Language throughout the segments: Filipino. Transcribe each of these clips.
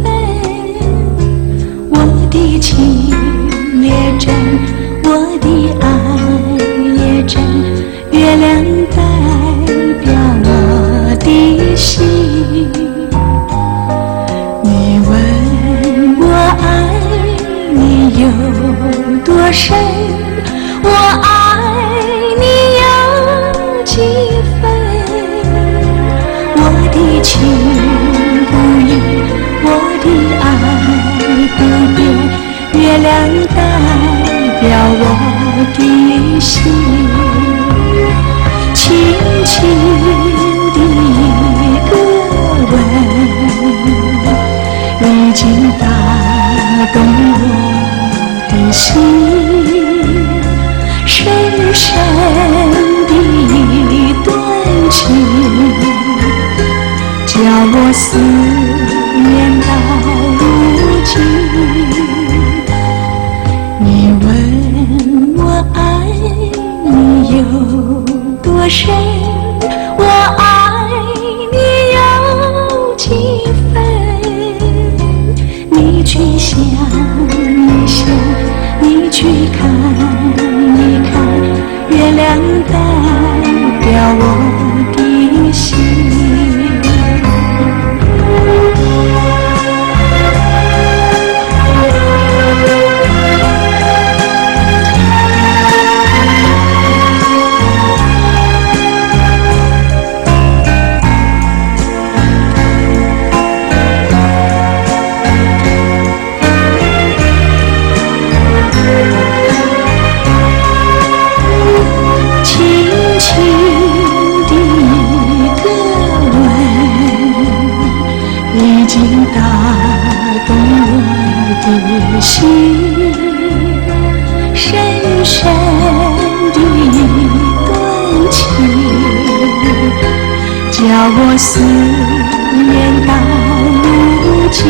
分。我的情也真，我的爱也真，月亮代表我的心。你问我爱你有多深，我爱你有几分？我的情不移，我的爱不变，月亮代表我的心。轻轻的一个吻，已经打动我的心，深深的一段情，叫我思念到如今。你问我爱你有多深，我爱你有几分？你去想一想，你去看一看，月亮代表我的心。已经打动我的心，深深的一段情，叫我思念到如今。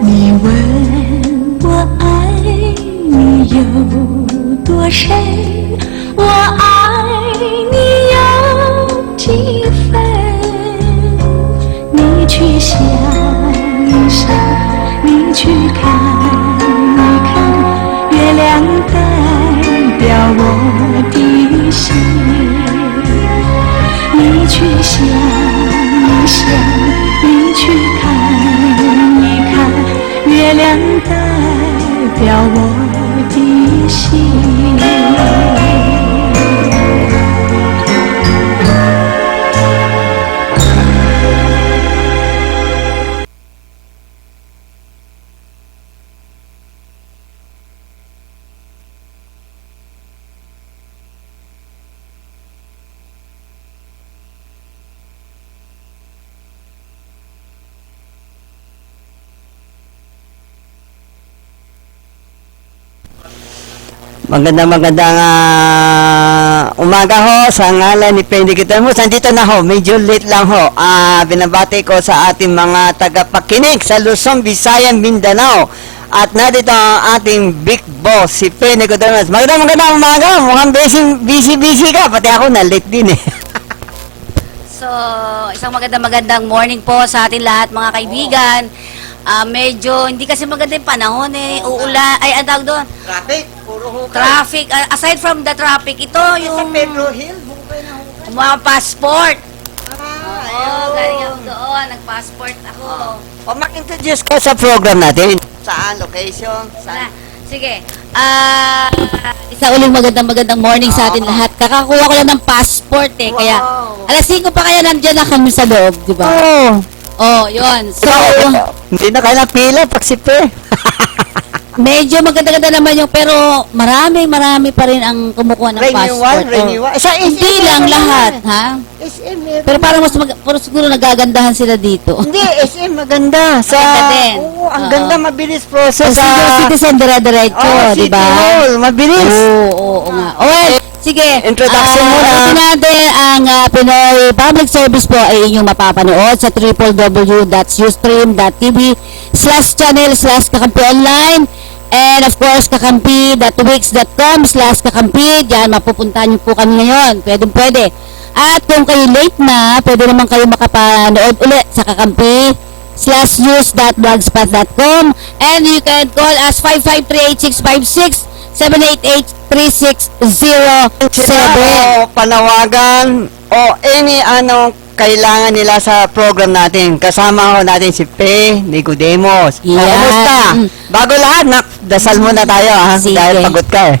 你问我爱你有多深，我爱你有几分？你去想一想，你去看一看，月亮代表我的心。你去想一想，你去看一看，月亮代表我的心。Magandang umaga ho sa ngalan ni Penny Guitermos. Nandito na ho, medyo late lang ho. Binabati ko sa ating mga tagapakinig sa Luzon, Visayas, Mindanao. At nandito ang ating big boss, si Penny Guitermos. Magandang umaga. Mukhang busy ka. Pati ako na late din eh. So, isang magandang morning po sa ating lahat mga kaibigan. Medyo hindi kasi maganda yung panahon eh. Uulan, ay ang tawag doon. Traffic, puro hukay. Traffic. Aside from the traffic, ito yung Pedro Hill, hukay na hukay. mga passport. Oo, ayun. galing ako doon. Nag-passport ako. Mag-introduce ka sa program natin. Saan? Location? Na, sige. Isa uling magandang morning sa atin lahat. Kakakuha ko lang ng passport eh. Kaya, alas 5 pa kaya nandiyan na kami sa loob, di ba? Oh, yun. So, hindi na kaya pila pag sipe. medyo maganda-ganda naman yung, pero marami pa rin ang kumukuha ng passport. Renewal. Hindi lang lahat, ha? SM. Pero parang pero siguro nagagandahan sila dito. Hindi, SM maganda. Maganda din. Oo, ang Oo. ganda, mabilis process. Senior citizen, dire-diretso, di ba? City Hall, mabilis. Oo nga. Okay, sige. Introduction muna. Ulitin natin ang Pinoy Public Service po ay inyong mapapanood sa www.ustream.tv/channel/kakampi online. And of course, kakampi.wix.com/kakampi. Diyan mapupuntahan niyo po kami ngayon. Pwede. At kung kayo late na, pwede naman kayo makapanood ulit sa kakampi/news.blogspot.com, and you can call us 553-8656, 788-3607. O panawagan o any anong kailangan nila sa program natin. Kasama ho natin si Pe Nicodemos. O, Yan. kumusta? Bago lahat, dasal muna tayo ha, Sige. dahil pagod ka eh.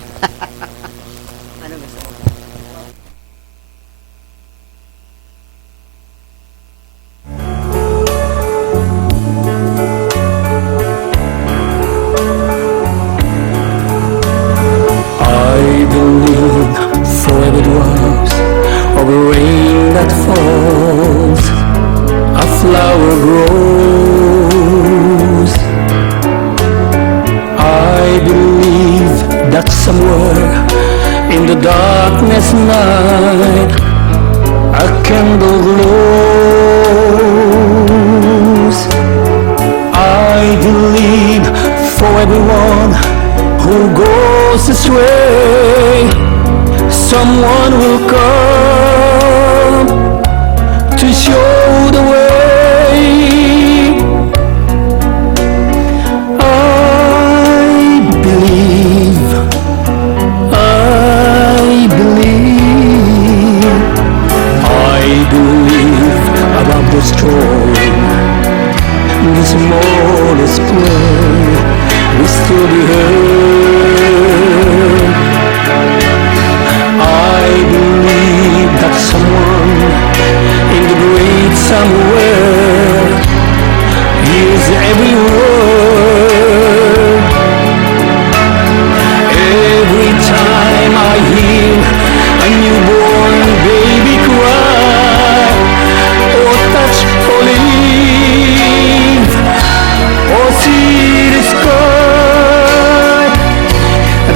I believe forever dwells of rain that falls, a flower grows. I believe that somewhere in the darkness night a candle glows. I believe for everyone who goes astray, someone will come to show the way. I believe, I believe, I believe above the storm, the smallest play we still be heard. I believe that someone in the great somewhere hears every word. Every time I hear a newborn baby cry, or touch a leaf, or see the sky,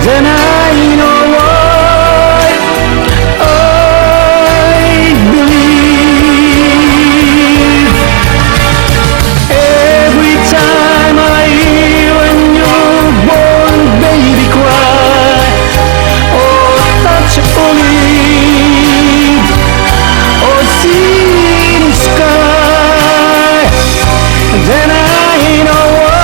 then I know why I believe. Every time I hear a newborn baby cry, or touch a leaf, or see the sky, then I know why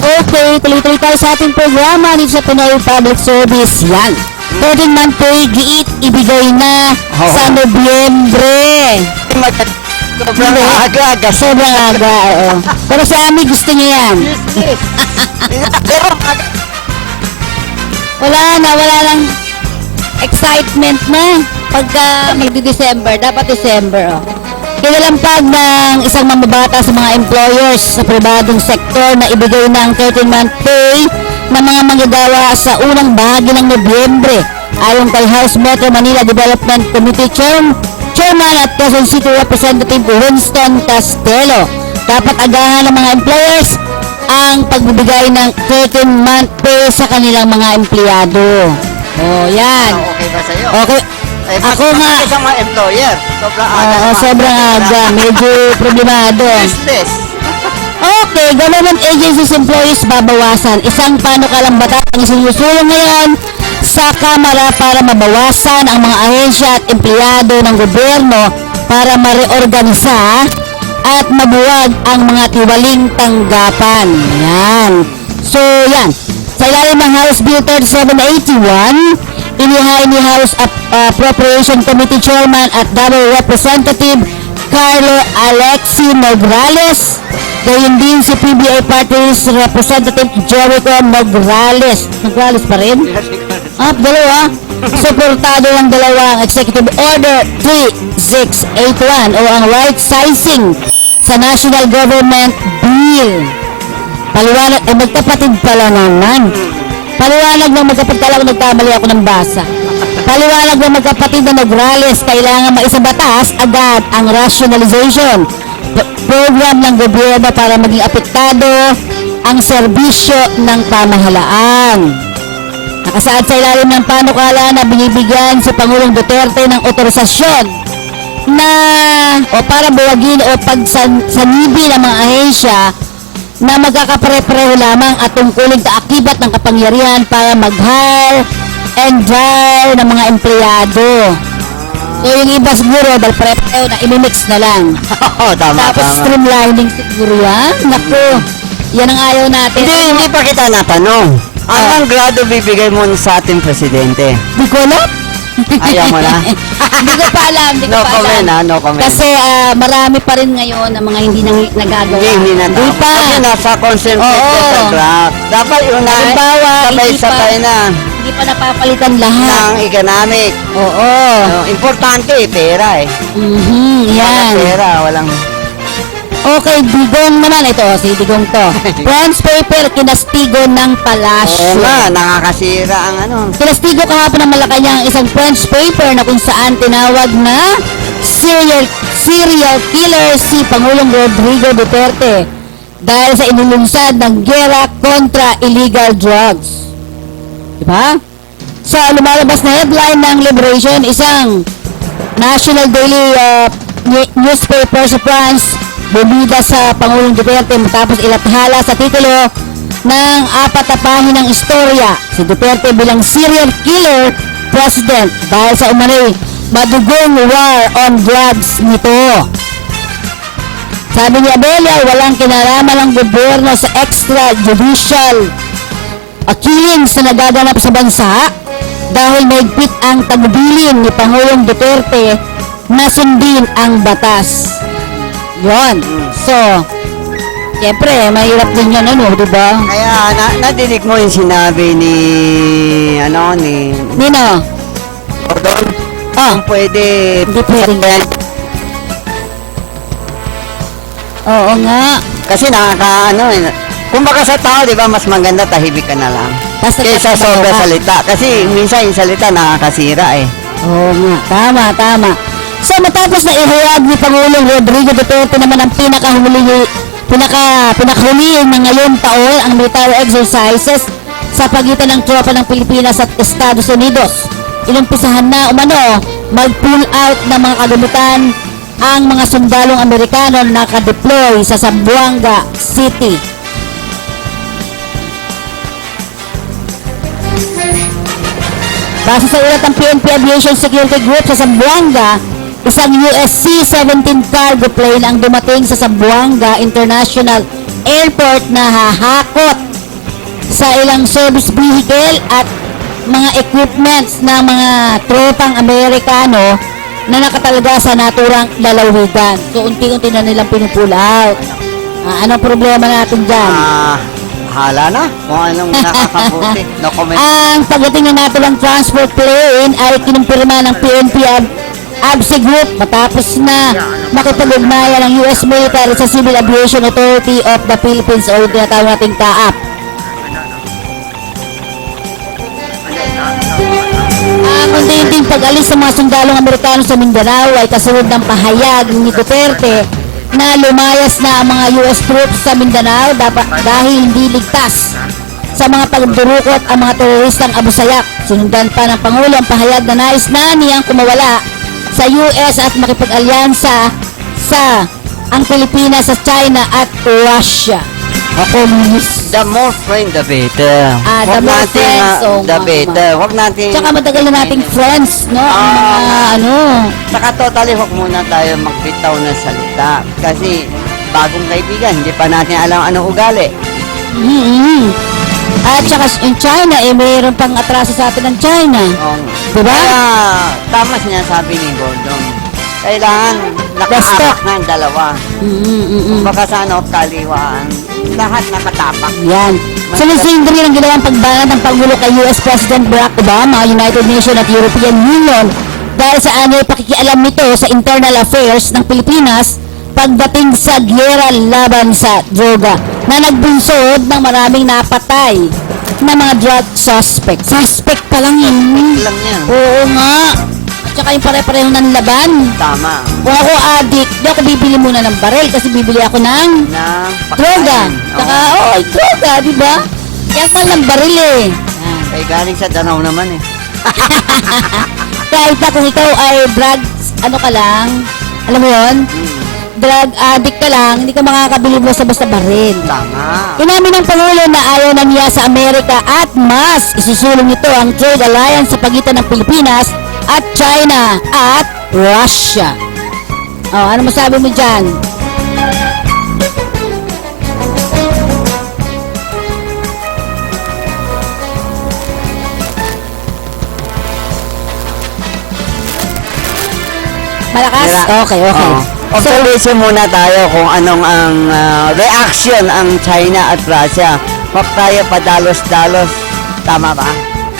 Okay, tuloy-tuloy tayo sa ating programa dito sa Pinoy Public Service. Yan. 13-month pay, giit, ibigay na sa Nobyembre. Sobrang aga. Sobrang aga, oo. Pero si Ami gusto niya yan. Pero Wala lang excitement na pagka magdi-December. Dapat December, oh. Kinalampag ng isang mamabata sa mga employers sa pribadong sektor na ibigay ng 13-month pay ng mga manggagawa sa unang bahagi ng Nobyembre. Ayon kay House Metro Manila Development Committee Chairman at Quezon City Representative Winston Castelo, dapat agahan ng mga employers ang pagbibigay ng 13-month pay sa kanilang mga empleyado. Oh, yan. okay ba sa'yo? Okay. Ako nga. Sa mga employer. Sobrang aga. Oo, sobrang aga. Medyo problemado. Useless. Okay, government agencies employees babawasan. Isang panukalang batas ang isinusulong ngayon sa Kamara para mabawasan ang mga ahensya at empleyado ng gobyerno para mareorganisa at mabuwag ang mga tiwaling tanggapan. Yan. So, yan. Sa ilalim ng House Bill 3781, inihain ni House Appropriation Committee Chairman at Double Representative Carlo Alexi Nograles, gayon din si PBA Party List Representative Jericho Nograles. Nograles pa rin? Dalawa. Suportado ng dalawang Executive Order 3681 o ang right sizing sa National Government Bill. Paliwanag, magkapatid pala naman. Paliwanag ng magkapatid, kala ko nagkamali ako ng basa. Paliwanag ng magkapatid na Nograles, kailangan maisabatas agad ang rationalization program ng gobyerno para maging apektado ang serbisyo ng pamahalaan. Nakasaad sa ilalim ng panukala na binibigyan si Pangulong Duterte ng otorisasyon na para buwagin o pagsanibin ng mga ahensya na magkakapare-pareho lamang at tungkulin kaakibat ng kapangyarihan para mag-hire and fire ng mga empleyado. So yung iba siguro dahil pareho na imimix na lang. Oo, tama, Tapos tama. streamlining siguro yan. Naku, yan ang ayaw natin. Hindi pa kita natanong. Anong grado bibigay mo sa ating presidente? Di ko alam. Ayaw mo na? Hindi ko pa alam. Di ko No pa comment, alam. no comment. Kasi marami pa rin ngayon ang mga hindi nagagawa. Hindi na Di pa. Kasi nasa concentrate Oo. sa graph. Dapat yun na, Halimbawa, sabay-sabay hindi na Hindi pa napapalitan lahat. ng economic. Oo. Importante, pera eh. Yan. Walang pera, walang... Okay, Digong naman. Ito, si Digong to. Friends paper, kinastigo ng Oo palasyo. nga, nakakasira ang ano. Kinastigo kahapon ng Malacanang isang French paper na kung saan tinawag na serial killer si Pangulong Rodrigo Duterte dahil sa inulunsad ng gera kontra illegal drugs. Diba? Sa lumalabas na headline ng Liberation, isang national daily newspaper sa France, bumida sa Pangulong Duterte matapos ilathala sa titulo ng 4 na pahinang istorya si Duterte bilang serial killer president dahil sa umano'y madugong war on drugs nito. Sabi ni Abella, walang kinalaman ng gobyerno sa extrajudicial killings na nagaganap sa bansa dahil mahigpit ang tagubilin ni Pangulong Duterte na sundin ang batas. Yon. So, siyempre, mahirap din yan, ano, diba? Kaya nadinig mo yung sinabi ni Nino? Gordon? Ah, Kung pwede, hindi pwedeng. Oo nga. kasi kumbaga sa tao, di ba, mas maganda tahimik ka na lang. Basta Kaysa nagtatrabaho sobra ka. salita. Kasi minsan yung salita nakakasira eh. Oo nga. Tama. So, matapos na ihayag ni Pangulong Rodrigo Duterte naman ang pinakahuli na ngayon taon ang military exercises sa pagitan ng tropa ng Pilipinas at Estados Unidos. Inumpisahan na umano mag-pull out ng mga kagamitan ang mga sundalong Amerikano na nakadeploy sa Zamboanga City. Base sa ulat ng PNP Aviation Security Group sa Zamboanga, isang US C-17 cargo plane ang dumating sa Zamboanga International Airport na hahakot sa ilang service vehicle at mga equipments ng mga tropang Amerikano na nakatalaga sa naturang lalawigan. So, unti-unti na nilang pinupull out. Anong problema natin dyan? Hala na kung anong nakakabuti. No comment. Ang pagdating ng naturang transport plane ay kinumpirma ng PNP ABSE Group matapos na makipag-ugnayan ng US military sa Civil Aviation Authority of the Philippines o yung tinatawag nating CAAP. Ang unti-unting pag-alis ng mga sundalong Amerikano sa Mindanao ay kasunod ng pahayag ni Duterte na lumayas na ang mga US troops sa Mindanao dahil hindi ligtas sa mga pagdurukot ang mga teroristang Abu Sayyaf. Sinundan pa ng Pangulo ang pahayag na nais na niyang kumawala sa US at makipag-alyansa sa ang Pilipinas sa China at Russia. O communist. The more friend, the better. The more friends, the better. Huwag natin... Tsaka matagal na nating friends, no? Ang mga Saka totally huwag muna tayo magbitaw ng salita. Kasi bagong kaibigan, hindi pa natin alam anong ugali. At saka in China, mayroon pang atraso sa atin ng China. Diba? Kaya tama sinasabi ni Gordon. Kailangan nakaapak ng dalawa. Baka sa kaliwaan, lahat nakatapak. Yan. Sunod-sunod rin ang ginawang pagbanat ng Pangulo kay US President Barack Obama, United Nations at European Union dahil sa ano'y pakikialam nito sa internal affairs ng Pilipinas pagdating sa giyera laban sa droga na nagbunsod ng maraming napatay na mga drug suspect. Suspect pa lang yun. Lang yan. Oo nga. At saka yung pare-pareho ng laban. Tama. Kung ako addict, di ako bibili muna ng baril kasi bibili ako ng Na droga. Saka, droga, di ba? Kaya mahal ng baril eh. Yan. Ay, galing sa Danau naman eh. Kahit na kung ikaw ay drugs, ano ka lang, alam mo yun? Drug addict ka lang, hindi ka makakabili mo sa basta baril. Tama. Inamin ng Pangulo na ayaw na niya sa Amerika at mas isusulong nito ang trade alliance sa pagitan ng Pilipinas at China at Russia. Oh, ano masabi mo dyan? Malakas? Mira. Okay. Oo. Observation muna tayo kung anong ang reaction ang China at Russia. Huwag tayo padalos-dalos. Tama ba?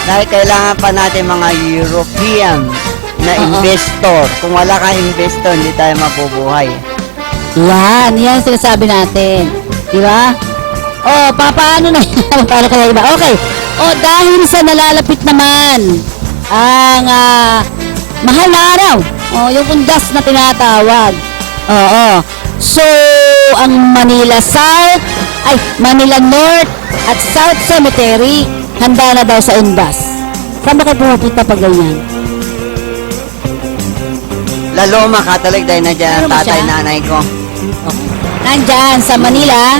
Dahil kailangan pa natin mga European na investor. Kung wala kang investor, hindi tayo mabubuhay. Yan sinasabi natin. Di ba? Paano na yan? Paano kaya iba? Okay. Dahil sa nalalapit naman ang mahal na araw. Yung undas na tinatawag. So, ang Manila North at South Cemetery, handa na daw sa undas. Saan ba kayo pupunta pag ganyan? Laloma Catholic dahil nandiyan ang Ano ba tatay siya? nanay ko. Nandyan sa Manila.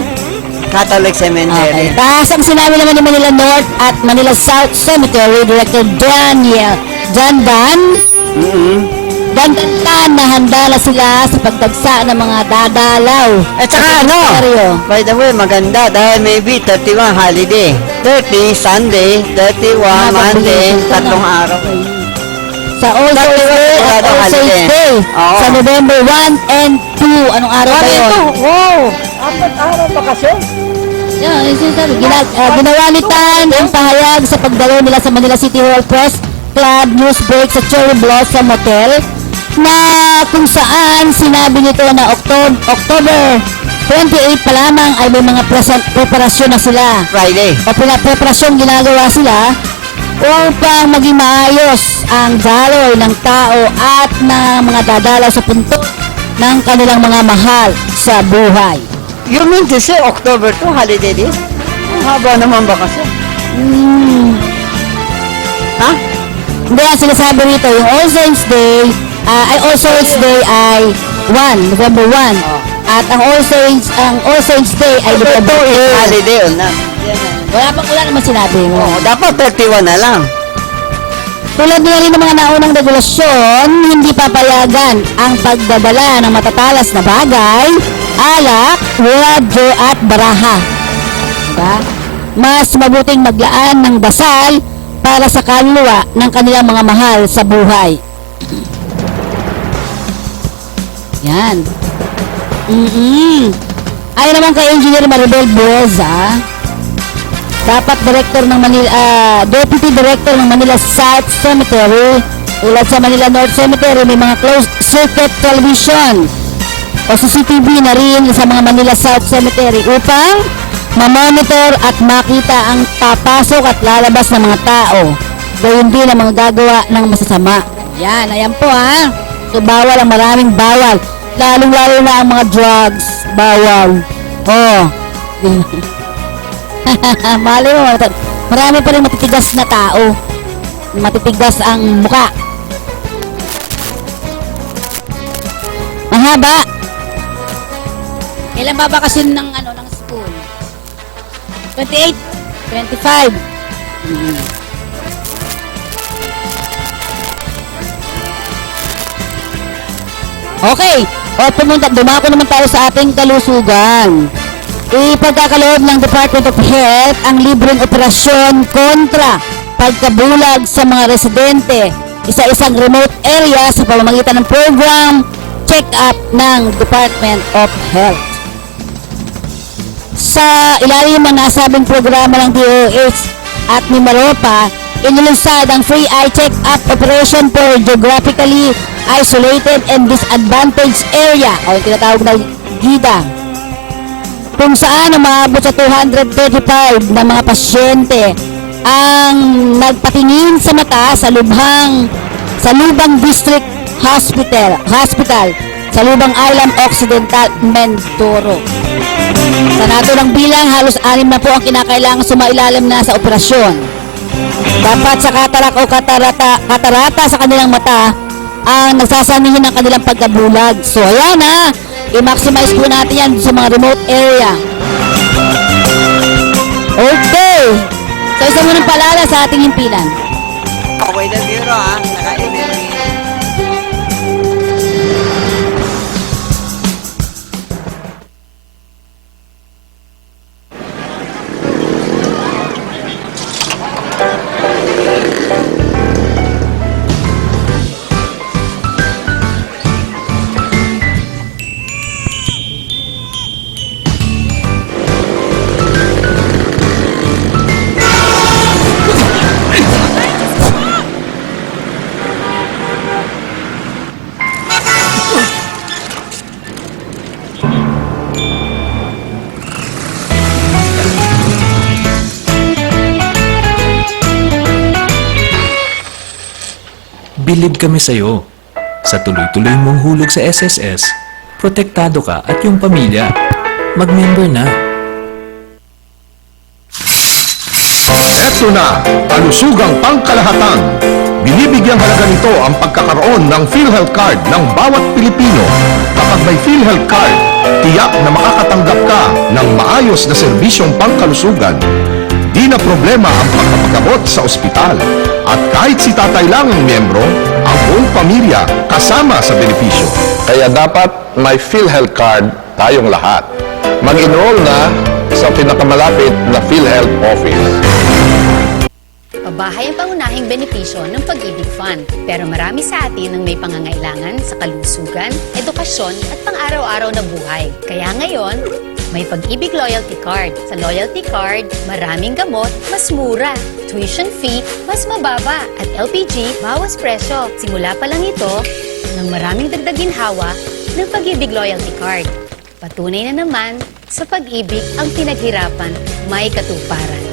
Catholic Cemetery. Okay. Tapos ang sinabi naman ni Manila North at Manila South Cemetery Director Dan Dan na handa na sila sa pagdagsa ng mga dadalaw. At saka by the way, maganda dahil maybe 31 holiday. 30 Sunday, 31 Monday, tatlong araw. Sa All Souls Day at All Saints Day. Oo. Sa November 1 and 2. Anong araw ba yun? Wow! 4 araw pa kasi. Yan, yung sinasabi. Ginawa ni Tan ang pahayag sa pagdalo nila sa Manila City Hall Press Club News Break sa Cherry Blossom Hotel na kung saan sinabi nito na October 28 pa lamang ay may mga preparasyon na sila. Friday. O preparasyon ginagawa sila upang maging maayos ang daloy ng tao at ng mga dadalaw sa punto ng kanilang mga mahal sa buhay. You mean to say October 2 holiday din? Ang haba naman ba kasi? Ha? Hindi ang sinasabi rito, yung All Saints Day ay 1, November 1. At ang All Saints Day ay November 2. Holiday o na. Wala naman sinabi mo. Dapat 31 na lang. Tulad na rin ng mga naunang regulasyon, hindi papayagan ang pagdadala ng matatalas na bagay, alak, radyo at baraha. Diba? Mas mabuting maglaan ng dasal para sa kaluluwa ng kanilang mga mahal sa buhay. Yan. Ayon naman kay Engineer Maribel Bueza, dapat Deputy Director ng Manila South Cemetery, ulad sa Manila North Cemetery, may mga closed circuit television o CCTV na rin sa mga Manila South Cemetery upang mamonitor at makita ang papasok at lalabas ng mga tao. Gayon din ang mga gagawa ng masasama. Ayan po ha. So bawal ang maraming bawal. Lalong-lalo na ang mga drugs. Bawal. Malay mo, marami pa rin matitigas na tao. Matitigas ang muka. Mahaba. Kailan ba bakasyon ng school? 28? 25? Okay. Dumako naman tayo sa ating kalusugan. Ipagkakaloob ng Department of Health ang libreng operasyon kontra pagkabulag sa mga residente isa-isang remote area sa pamamagitan ng program check-up ng Department of Health. Sa ilalim ng nasabing programa ng DOH at Mimaropa, inilunsad ang Free Eye Check-up Operation for Geographically Isolated and Disadvantaged Area o yung tinatawag na GIDA, kung saan umabot sa 235 na mga pasyente ang nagpatingin sa mata sa lubhang sa Lubang District Hospital sa Lubang Island Occidental, Mindoro. Sa naturang bilang, halos 6 na po ang kinakailangan sumailalim na sa operasyon. Dapat sa katarak o katarata sa kanilang mata ang nagsasanihin ng kanilang pagkabulag. So ayan ha, i-maximize po natin yan sa mga remote area. Okay. So isa munang paalala sa ating himpilan. Okay na biro ha. Nakainit. Bilib kami sa'yo. Sa tuloy-tuloy mong hulog sa SSS, protektado ka at yung pamilya. Mag-member na. Eto na, kalusugang pangkalahatan. Binibigyang halaga nito ang pagkakaroon ng PhilHealth Card ng bawat Pilipino. Kapag may PhilHealth Card, tiyak na makakatanggap ka ng maayos na serbisyong pangkalusugan. Di na problema ang pagpapagamot sa ospital. At kahit si tatay lang ang miyembro, ang buong pamilya kasama sa benepisyo. Kaya dapat may PhilHealth Card tayong lahat. Mag-enroll na sa pinakamalapit na PhilHealth office. Pabahay ang pangunahing benepisyo ng Pag-ibig Fund. Pero marami sa atin ang may pangangailangan sa kalusugan, edukasyon at pang-araw-araw na buhay. Kaya ngayon, may Pag-ibig Loyalty Card. Sa Loyalty Card, maraming gamot, mas mura. Tuition fee, mas mababa. At LPG, bawas presyo. Simula pa lang ito ng maraming dagdag ginhawa ng Pag-ibig Loyalty Card. Patunay na naman, sa pag-ibig ang pinaghirapan, may katuparan.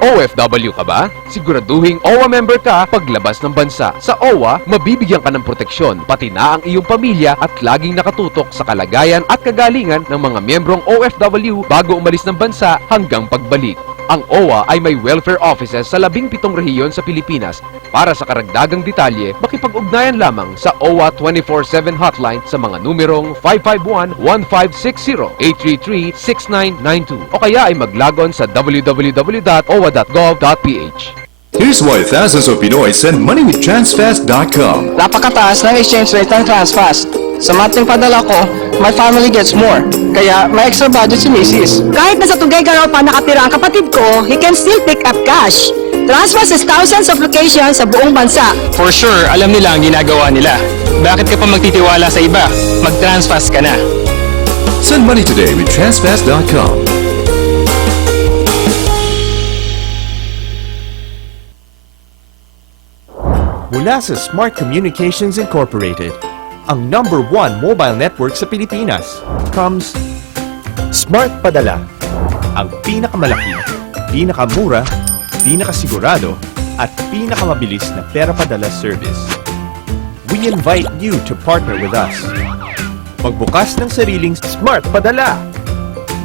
OFW ka ba? Siguraduhing OWA member ka paglabas ng bansa. Sa OWA, mabibigyan ka ng proteksyon, pati na ang iyong pamilya at laging nakatutok sa kalagayan at kagalingan ng mga miyembrong OFW bago umalis ng bansa hanggang pagbalik. Ang OWA ay may welfare offices sa 17 rehiyon sa Pilipinas. Para sa karagdagang detalye, makipag-ugnayan lamang sa OWA 24/7 hotline sa mga numerong 551-1560, 833-6992 o kaya ay maglagon sa www.owa.gov.ph. Here's why thousands of Pinoy send money with Transfast.com. Napakataas ng exchange rate ng Transfast. Sa mating padala ko, my family gets more. Kaya may extra budget si Mrs. Kahit nasa Tuguegarao pa nakatira ang kapatid ko, he can still pick up cash. Transfast has thousands of locations sa buong bansa. For sure, alam nila ang ginagawa nila. Bakit ka pa magtitiwala sa iba? Mag-Transfast ka na. Send money today with Transfast.com. Mula sa Smart Communications Incorporated, ang #1 mobile network sa Pilipinas, comes Smart Padala, ang pinakamalaki, pinakamura, pinakasigurado, at pinakamabilis na pera padala service. We invite you to partner with us. Magbukas ng sariling Smart Padala.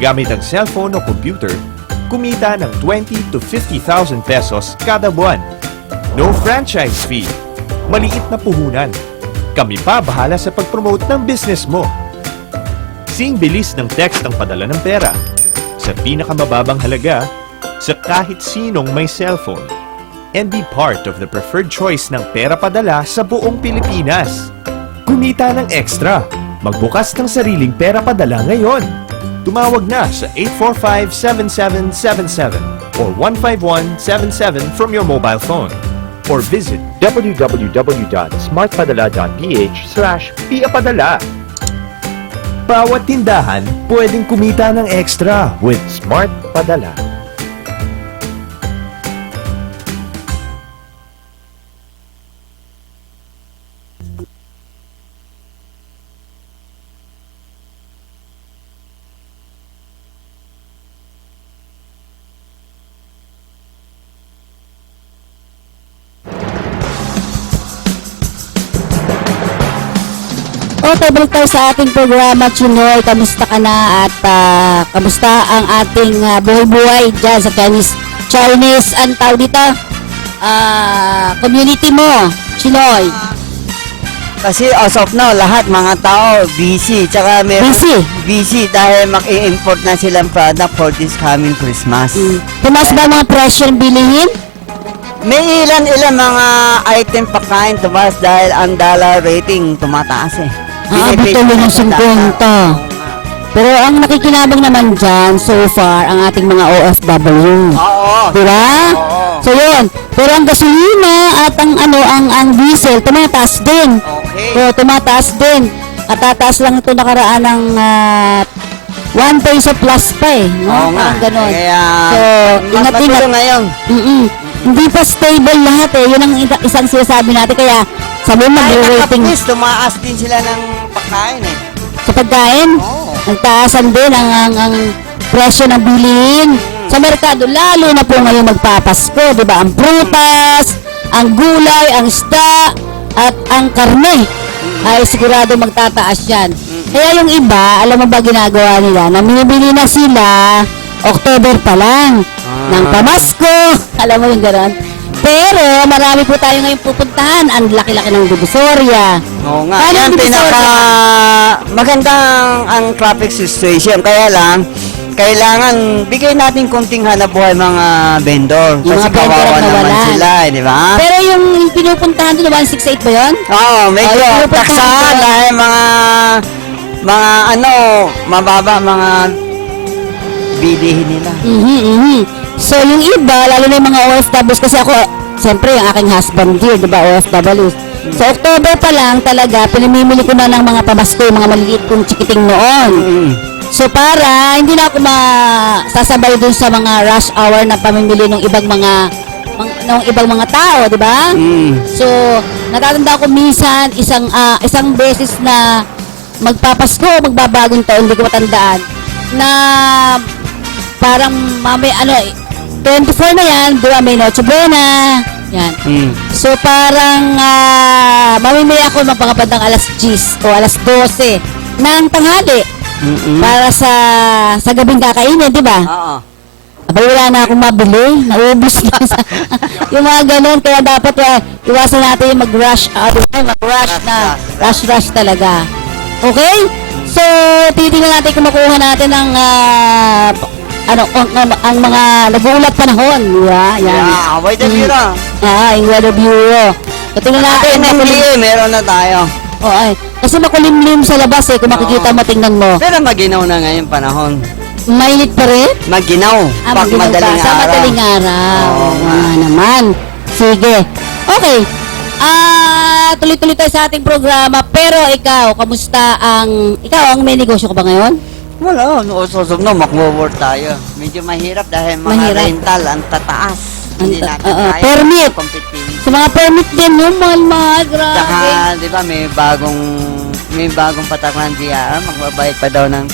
Gamit ang cellphone o computer, kumita ng 20 to 50,000 pesos kada buwan. No franchise fee. Maliit na puhunan. Kami pa bahala sa pag-promote ng business mo. Sing bilis ng text ang padala ng pera. Sa pinakamababang halaga, sa kahit sinong may cellphone. And be part of the preferred choice ng pera padala sa buong Pilipinas. Kumita ng extra. Magbukas ng sariling pera padala ngayon. Tumawag na sa 845-7777 or 15177 from your mobile phone. Or visit www.smartpadala.ph/piapadala. Bawat tindahan pwedeng kumita ng extra with Smart Padala. Okay, balik tayo sa ating programa, Chinoy. Kamusta ka na at kamusta ang ating buhay-buhay dyan sa Chinese, ang tawag dito, community mo, Chinoy? Kasi as of now, lahat mga tao busy. Tsaka meron busy dahil mag-i-import na silang product for this coming Christmas. Tumas ba mga presyo ng bilihin? May ilan mga item pagkain tumaas dahil ang dollar rating tumataas eh. Abot ng 50. Pero ang nakikinabang naman dyan so far, ang ating mga OFW. Oo. Diba? Oo. So yun. Pero ang gasolina at ang diesel, tumataas din. Okay. So, tumataas din. At tataas lang ito nakaraan ng 1 peso plus pa eh. No? Oo nga. Parang ganun. Kaya, so, ingat-ingat. ngayon. Hindi pa stable lahat eh. Yun ang isang sinasabi natin. Kaya, sabi mo, mag-rating. Kahit tumaas din sila ng pagkain eh. Sa pagkain, nagtaasan din ang presyo ng bilihin. Sa merkado, lalo na po ngayon magpapasko, di ba? Ang prutas, ang gulay, ang isda, at ang karne ay sigurado magtataas yan. Kaya yung iba, alam mo ba ginagawa nila? Namimili na sila October pa lang ng pamasko. Alam mo yung gano'n? Pero marami po tayo ngayon pupuntahan. Ang laki-laki ng Divisoria. Oo nga. Paano Yan ang pinaka magandang ang traffic situation. Kaya lang, kailangan bigay natin konting hanap buhay mga vendor. Yung Kasi mga vendor kawawa ang naman nawalan. sila, di ba? Pero yung pinupuntahan doon, 168 ba yun? Oo, medyo yung pinupuntahan taksahan ko. dahil mga mababa mga bilihin nila. So yung iba, lalo na yung mga OFWs, kasi ako, siyempre yung aking husband here, di ba, OFWs. So October pa lang talaga, pinamimili ko na ng mga pamasko, yung mga maliliit kong chikiting noon. So para hindi na ako sasabay dun sa mga rush hour na pamimili ng ibang mga tao, di ba? So natatanda ko minsan isang beses na magpapasko, magbabagong taon, hindi ko matandaan, na parang 24 na yan, di ba, may Noche Buena, yan. So parang mamimili ako magpangapad ng alas 10 o alas 12 ng tanghali. Para sa gabing kakainin, di ba? Oo. Abay, wala na akong mabili. Naubos na sa yung mga ganun. Kaya dapat iwasan natin yung mag-rush rush talaga. Okay? So, titingnan natin kung makuha natin ang ang mga nag-uulat panahon. Yan. Yeah, Weather Bureau. Yung Weather Bureau. So, tingnan natin. NMDA, meron na tayo. Kasi makulimlim sa labas eh, kung makikita mo, tingnan mo. Pero maginaw na ngayon panahon. Mainit pa rin? Maginaw. Pag maginaw madaling pa. Sa madaling araw. Oo nga. Naman. Sige. Okay. Tuloy-tuloy tayo sa ating programa. Pero ikaw, kamusta ikaw, ang may negosyo ka ba ngayon? Wala, mag-work tayo. Medyo mahirap dahil mga rental ang tataas. Hindi natin kaya. Permit. Competitive. Sa mga permit din, yung mahal, grabe. Saka, di ba, may bagong patak ng DRR, magbabayad pa daw ng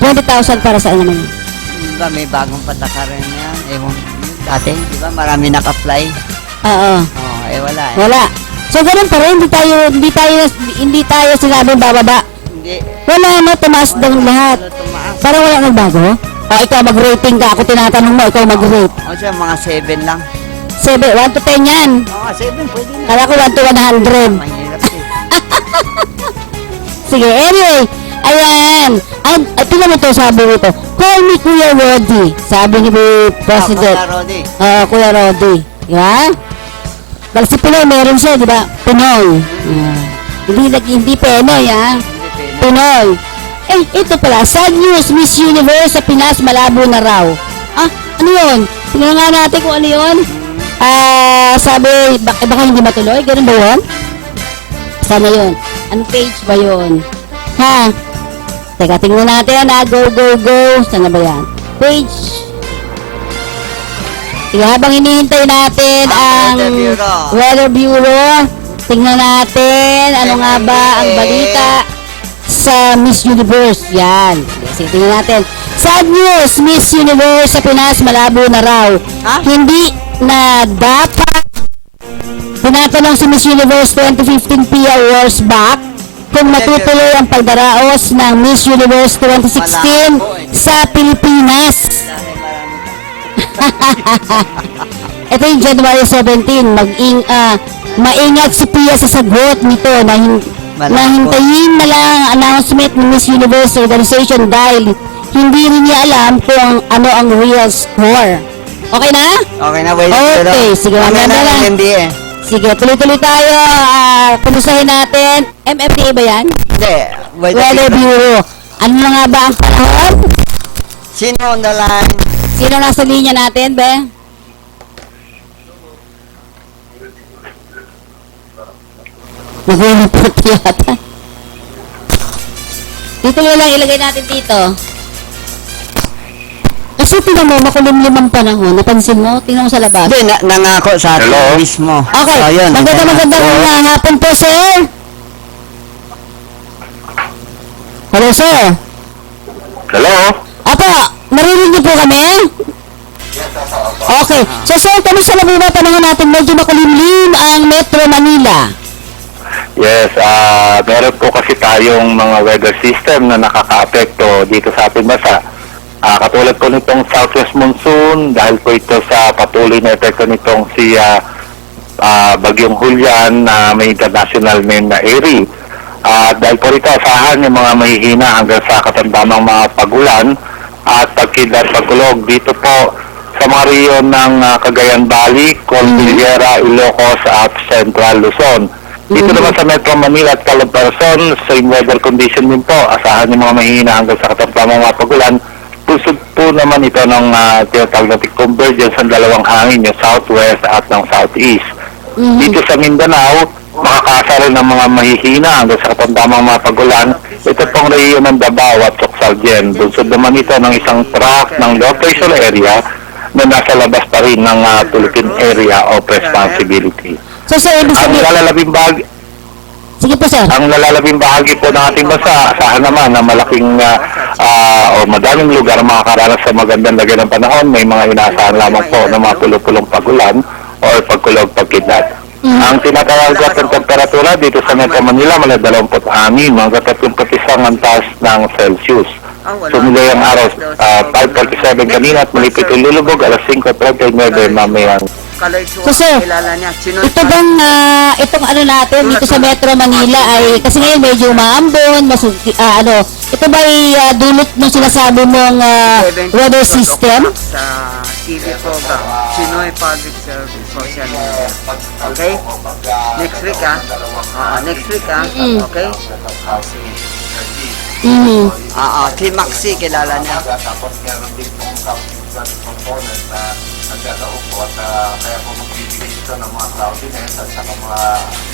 20,000 para saan naman yun? Di ba, may bagong patak rin yan. Ewan, dati, di ba, marami naka-fly. Oo. Wala eh. Wala. So, ganun pa rin, hindi tayo sinabing bababa. Hindi. Wala na, tumaas daw lahat. Parang wala nagbago? Ikaw mag-rating ka, ako tinatanong mo, ikaw mag-rate. Siya, mga 7 lang. 7, 1 to 10 yan. 7, pwede na. Kala ko 1 to 100. Mahirap eh. Sige, anyway. Ayan. Tingnan mo to, sabi nito. Call me Kuya Rodi. Sabi ni President. Kuya Rodi. Kuya Rodi. Yan. Dahil si Pinoy, meron siya, di ba? Pinoy. Hindi Pinoy, ha? Pinoy. Ito pala. Sad news, Miss Universe sa Pinas, malabo na raw. Ano yun? Tingnan nga natin kung ano yun. Sabi, baka hindi matuloy? Ganun ba yun? Sana yun. Anong page ba yun? Ha? Teka, tingnan natin. Go. Sana ba yan? Page. Sige, habang hinihintay natin ang Weather Bureau, tingnan natin ano nga ba ang balita sa Miss Universe. Yan. Sige, tingnan natin. Sad news, Miss Universe sa Pinas, malabo na raw. Hindi na dapat tinatanong si Miss Universe 2015 PIA Wars back kung matutuloy ang pagdaraos ng Miss Universe 2016 sa Pilipinas. Ito yung January 17. Maingat si Pia sa sagot nito na hintayin na lang ang announcement ng Miss Universe organization dahil hindi rin niya alam kung ano ang real score. Okay na? Okay na, wait. Okay, sige, mamaya na lang. Sige, tuloy-tuloy tayo. Kumustahin natin. MFTA ba yan? Hindi. Weather Bureau. Ano na nga ba ang panahon? Sino on the line? Sino nasa linya natin, be? Nagulipot yata. Dito nga lang ilagay natin dito. Kasi tingnan mo, makulimlim ang panahon. Napansin mo? Tingnan mo sa labas. Hindi, nangako sa atin Hello? mismo. Okay, So, yun. magandang hapon po, sir. Hello, sir. Hello? Apo, marinig niyo po kami? Okay. So, sir, kamusta na po ba panahon natin? Medyo makulimlim ang Metro Manila. Yes, meron po kasi tayong mga weather system na nakaka-apekto dito sa ating bansa. Katulad po nitong southwest monsoon, dahil po ito sa patuloy na epekto nitong si Bagyong Julian na may international name na Erie. Dahil po rito asahan yung mga mahihina hanggang sa katandamang mga pagulan at pagkidlat pagkulog dito po sa mga riyon ng Cagayan Valley, Cordillera, Ilocos at Central Luzon. Dito naman sa Metro Manila at Calabarzon, same weather condition din po. Asahan yung mga mahihina hanggang sa katandamang mga pagulan. Pusod po naman ito ng tinatawag na convergence ng dalawang hangin, yung southwest at ng southeast. Dito sa Mindanao, makakasa rin ng mga mahihina hanggang sa katandamang mga pagulan. Ito pong rehiyon ng Davao at Socsalgen. Bunsod naman ito ng isang tract ng low pressure area na nasa labas pa rin ng Philippine Area of Responsibility. So, sir, ibig Ang sabihin... nalalabing bahagi, Sige po, sir. ang nalalabing bahagi po ng ating bansa, asahan naman na malaking o madaming lugar makakaranas sa magandang lagay ng panahon. May mga inaasahan lamang po ng mga pulupulong pagulan o pagkulog pagkidlat. Ang tinatawag ng temperatura dito sa Metro Manila mula 26 hanggang 31 ang taas ng Celsius. Sumilay ang araw 5:47 kanina at malipit ilulubog alas 5:39 mamayang. So, sir, ito bang, itong ano natin dito sa Metro Manila ay, kasi ngayon medyo maambon, ito ba ay dulot ng sinasabi mong weather system? Sa TV program, Chinoy Public Service Social Media. Okay? Next week, next week, okay? Climaxi, kilala niya. Tapos meron din pong component na nagdadaog po at kaya po magbibigay ito ng mga cloudiness at saka mga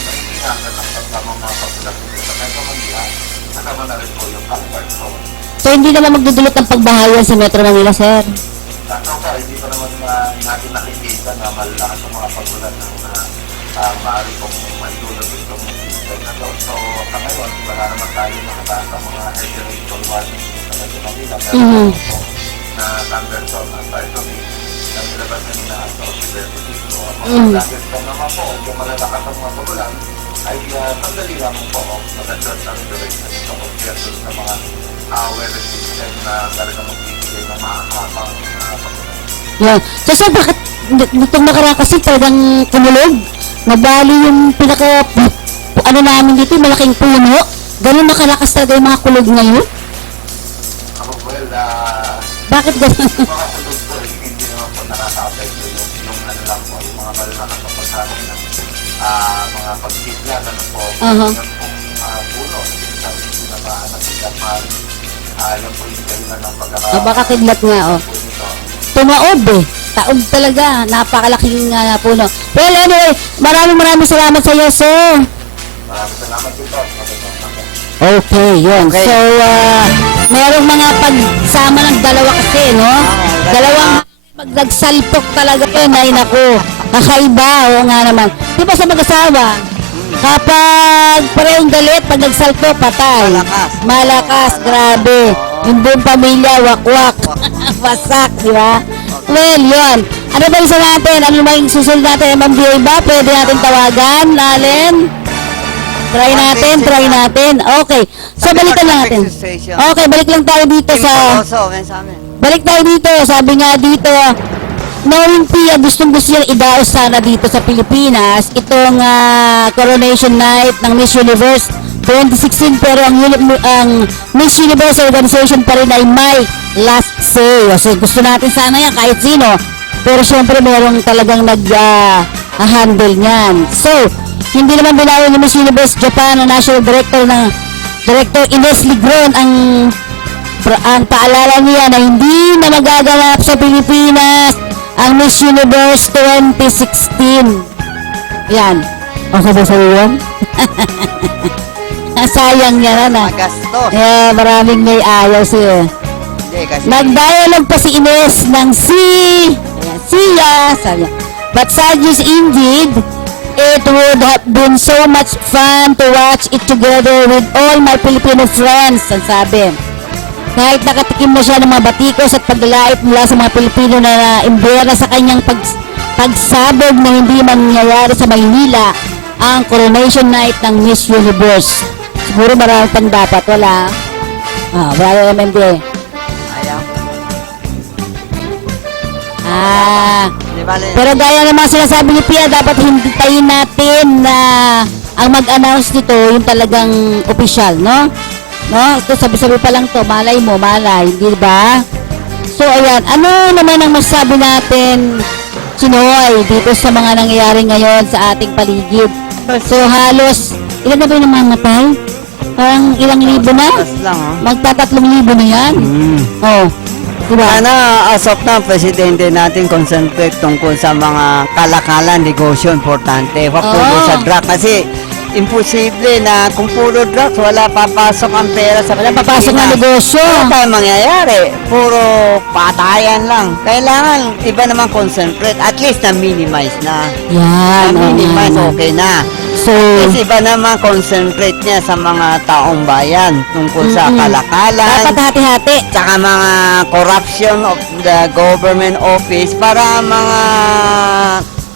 naiingagan ng pagkamang mga pagkulat dito sa Metro Manila. Kasama na rin po yung Calvert Zone. So, hindi naman magdudulot ng pagbahayan sa Metro Manila, sir? Hindi pa naman natin nakikita na malalakas ang mga pagkulat ng maaari pong maidulot itong system na to. So, sa ngayon, wala naman tayo nakataas ang mga hydrological warning sa Metro Manila. Meron po na thunderstorm at typhoon na nilabas na nila at severity. So, ang mga thunderstorm naman po, kung malalakas ang mga pagulan, ay sandali lamang po mag-adjust ang duration ito compared sa mga weather system na talagang magbibigay na makakapang pagulan. Yeah. So, sir, bakit nitong nakaraan kasi talagang tumulog? Nabali yung namin dito, malaking puno. Ganun nakalakas talaga yung mga kulog ngayon? Bakit ganun? Mga kulog po, hindi naman po nakaka-apekto yung ano lang po, yung mga malalakas na pagkakot ng mga pagkitla, ano po, yung pong puno, sinasabi ko na ba, nagsigamal, yung po yung galingan ng pagkakot. Baka kidlat nga, tumaob taob talaga, napakalaking puno. Well, anyway, maraming salamat sa iyo, sir. Maraming salamat dito. Okay, yun. Okay. So, merong mga pagsama ng dalawa kasi, no? Dalawang pag nagsalpok talaga yun, ay naku, kakaiba, o nga naman. Di ba sa mag-asawa, kapag parehong galit, pag nagsalpok, patay. Malakas, grabe. Yung buong pamilya, wakwak, wasak, di ba? Well, yun. Ano ba isa natin? Ano ba yung susunod natin? MMDA ba? Pwede natin tawagan, Allen? Try natin. Okay. So, balikan lang natin. Okay, balik lang tayo dito Balik tayo dito. Sabi nga dito, knowing Pia, gustong-gusto niya idaos sana dito sa Pilipinas itong coronation night ng Miss Universe 2016, pero ang Miss Universe organization pa rin ay may last say. So, gusto natin sana yan kahit sino. Pero syempre merong talagang nag-handle niyan. So, hindi naman binawi ni Miss Universe Japan ang National Director Ines Ligron ang paalala niya na hindi na magaganap sa Pilipinas ang Miss Universe 2016. Yan. Okay ba sa'yo yan? Sayang yan, Magastos. maraming may ayaw siya. Nag-dialogue pa si Ines ng Siya, sabi niya. But sad news indeed, it would have been so much fun to watch it together with all my Filipino friends, ang sabi. Kahit nakatikim na siya ng mga batikos at paglalait mula sa mga Pilipino na imbera sa kanyang pagsabog na hindi mangyayari sa Maynila ang coronation night ng Miss Universe. Siguro marami pang dapat, wala. Wala naman din. Pero gaya ng mga sinasabi ni Pia, dapat hintayin natin na ang mag-announce nito yung talagang official, no? Ito sabi-sabi pa lang to, malay, di ba? So ayan, ano naman ang masasabi natin, Chinoy, dito sa mga nangyayari ngayon sa ating paligid? So halos, ilan na ba yung namamatay? Parang ilang libo na? Magta-3,000 na yan? Diba? Sana as of now, Presidente natin concentrate tungkol sa mga kalakalan, negosyo, importante. Huwag puro sa drug. Kasi imposible na kung puro drugs, wala papasok ang pera sa Pilipinas. Papasok na negosyo. Ano tayo mangyayari? Puro patayan lang. Kailangan iba naman concentrate. At least na-minimize na. Yan. Na-minimize, okay na. So, kasi iba naman concentrate niya sa mga taong bayan tungkol sa kalakalan. Dapat hati-hati. Tsaka mga corruption of the government office para mga